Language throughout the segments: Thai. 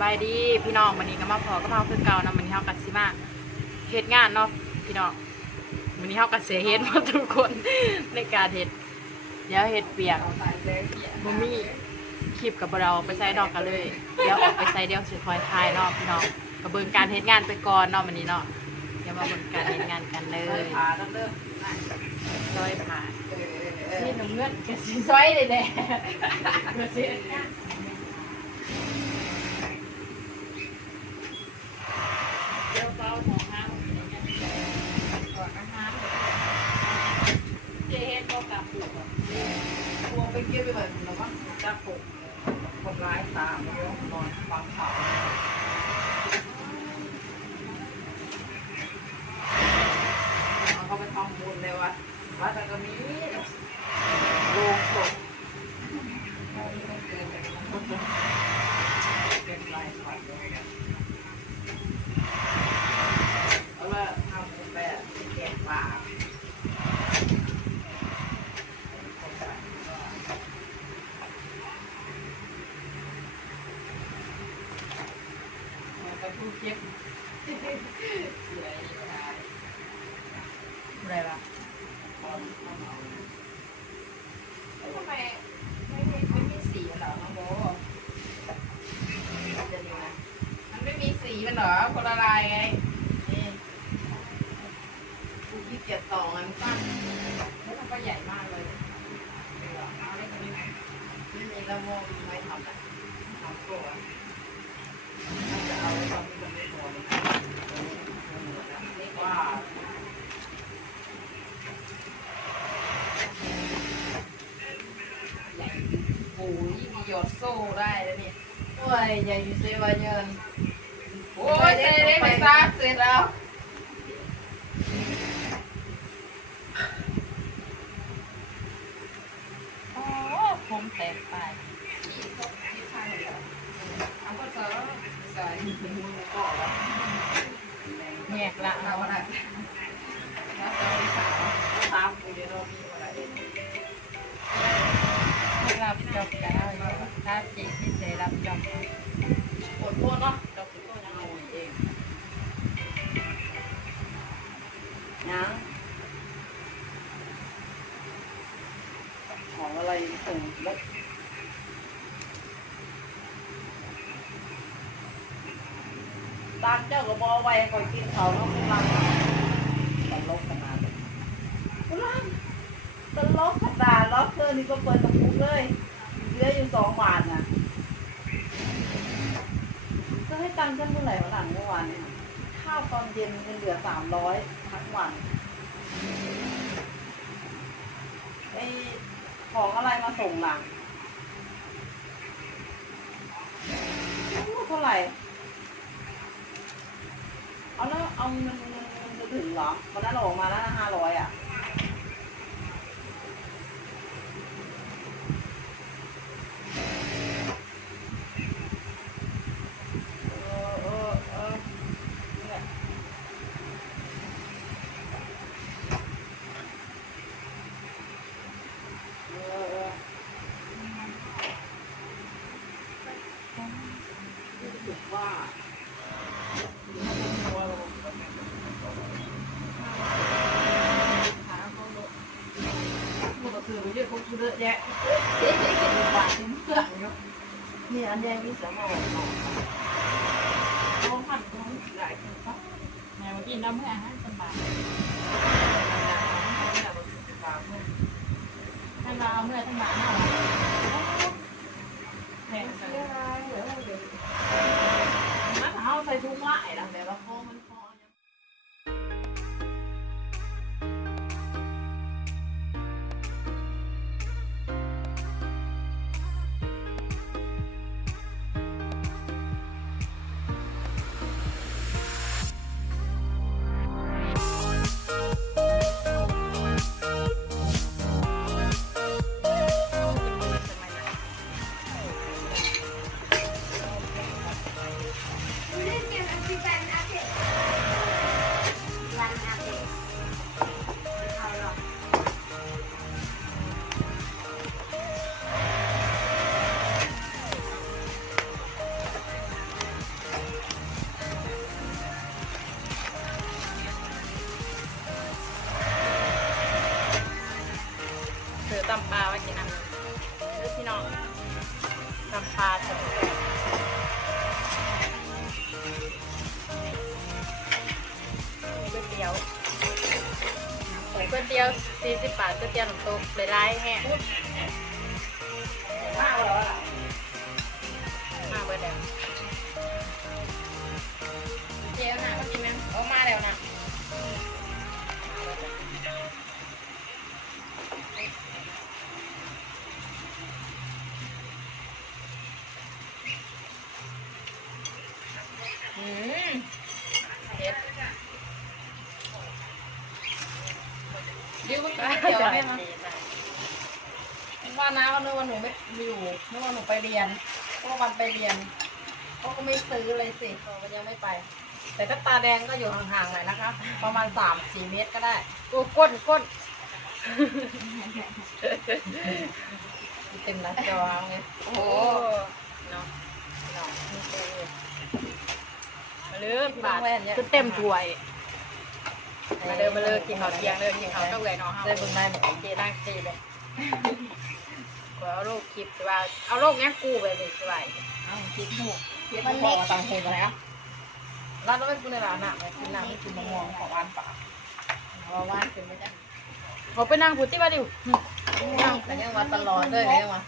บายดีพี่น้องวันนี้ก็มาพอก็มาคือเก่านะวันนี้เฮากัดสิมาเฮ็ดงานเนาะพี่น้องวันนี้เฮากัดเสียเฮ็ดมาทุกคนในการเฮ็ดเดี๋ยวเฮ็ดเปียกบ่มีคลิปกับเราไปใส่ดอกกันเลยเดี๋ยวออกไปใส่เดี๋ยวสิคอยทายเนาะพี่น้องก็เบิ่งการเฮ็ดงานไปก่อนเนาะวันนี้เนาะเดี๋ยวมาเบิ่งการเฮ็ดงานกันเลยซอยผ่านี่น้ำเงินก็สิซอยเลยแหละก็สิเดี๋ยวเบาหมองน้ำก่อนน้ำเจ๊เฮ็ดก็กลับปลูกพวงไปเก็บไปแบบนั้นว่าจะปลูกคนร้ายตามแล้วนอนฟังข่าวเขาไปทำบุญเลยวะวัดก็มีโลงศพเป็นไรฝันเพราะว่าทำบุญแบบแกะปลาก็พูดเก็บอะไรวะทำไมไม่มีสีเหรอน้องโบจะดูนะมันไม่มีสีมันเหรอคนละลายไงนี่กูขี้เกียจต่อมันสั้นแล้วมันก็ใหญ่มากเลยเอาเล็กนิดไม่มีละโมงไม่ทำนะทำตัวจะเอาไว้ตอนที่มันไม่พอเรียกว่าใหญ่ปูยี่มีหยดโซ่ได้แล้วเนี่ยโอ้ยใหญ่อยู่เซวาเยินโอ้ยเซเล็กไปซักเสร็จแล้วโอ้ผมแตกไปแยกละเราได้แล้วตามกูเดี๋ยวเรามีอะไรรับจบแล้วถ้าจีที่เสรับจบปวดตัวเนาะเราคือตัวยังเอาเองยังของอะไรส่งรถตามเจ้าก็บอกไว้ก่อนกินเขาเนาะคุณลังตลกขนาดคุณลังตลกขนาดล็อกเกอร์นี่ก็เปิดกระปุกเลยเหลืออยู่2 บาทน่ะจะให้ตังค์ฉันเมื่อไหร่วันหลังเมื่อวานเนี่ยข้าวตอนเย็นมันเหลือ300ทั้งวันไอของอะไรมาส่งหลังเท่าไหร่เอาแล้วเอาเงินจะถึงเหรอวันนั้นเราออกมาแล้วนะ500อ่ะว่าคือเยอะพวกเยอะแยะบาทถึงเครื่องนี่อันแดงนี่สมองท้องผัดท้องหลายคนครับแมวกินน้ำแห้งให้สบายให้มาเอาเมื่อทั้งหมดเนาะแห้งใส่มาเอาใส่ถุงไว้แล้วแต่ว่าพอมันพอ ำปลาใส่ก๋วยเตี๋ยว40 บาทก๋วยเตี๋ยวน้ำตกเลยไล่แห้งมาเบอร์เดียวเจ๊นะก็กินไหมเอามาแล้วนะเผ็ดดิวเดี๋ยวแม่มาว่านะว่าหนูไม่อยู่นึกว่าหนูไปเรียนเพราะวันไปเรียนเขาก็ไม่ซื้อเลยสิเขายังไม่ไปแต่ถ้าตาแดงก็อยู่ห่างๆหน่อยนะคะประมาณ3-4 เมตรก็ได้โอ้ก้นเต็มหน้าจอไงโอ้โหเนาะมาเลยบาทคือเต็มถ้วยมาเลยกินข้าวเที่ยงเลยกินข้าวก็เลยเนาะได้บุญได้หมดเจ๊นั่งตีเลยก็เอาโรคคลิปใช่ป่ะเอาโรคนี้กูไปเลยใช่ป่ะเอาคลิปหูมันบอกว่าต่างหูอะไรอ่ะร้านต้องเป็นกูในร้านอ่ะกินน้ำไม่กินมะม่วงของร้านป่าว่าว่านเป็นไม่ได้เขาไปนั่งพูดที่บ้านดิวนั่งแต่ยังมาตลอดเลยยังมา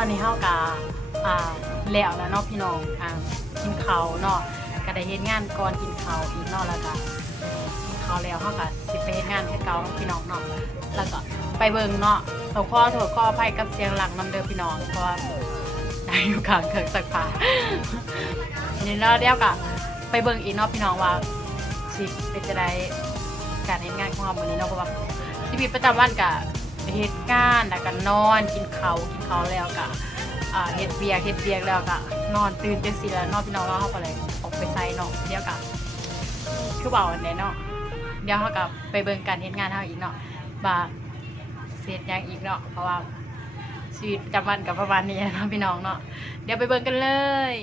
ตอนนี้เฮากะแล้วเนาะพี่น้องกินข้าวเนาะก็ได้เฮ็ดงานก่อนกินข้าวอีกเนาะแล้วก็กินข้าวแล้วเฮาก็สิไปเฮ็ดงานคือเก่าเนาะพี่น้องเนาะแล้วก็ไปเบิ่งเนาะโทษข้ออภัยกับเสียงหลังนำเด้อพี่น้องเพราะว่าอยู่ข้างเครื่องซักผ้านี่เนาะเดี๋ยวก็ไปเบิ่งอีกเนาะพี่น้องว่าสิเป็นจังได๋การเฮ็ดงานของเฮามื้อนี้เนาะเพราะว่าชีวิตประจำวันก็เฮ็ดงานแล้วก็นอนกินข้าวแล้วก็เฮ็ดเบียกแล้วก็นอนตื่นจังซี่แล้วนอนพี่น้องเฮาก็เลยออกไปไสเนาะเดี๋ยวก็คือเว้าอันใดเนาะเดี๋ยวเฮาก็ไปเบิ่งการเฮ็ดงานเฮาอีกเนาะว่าเสร็จยังอีกเนาะเพราะว่าชีวิตประจำวันก็ประมาณนี้เนาะพี่น้องเนาะเดี๋ยวไปเบิ่งกันเลย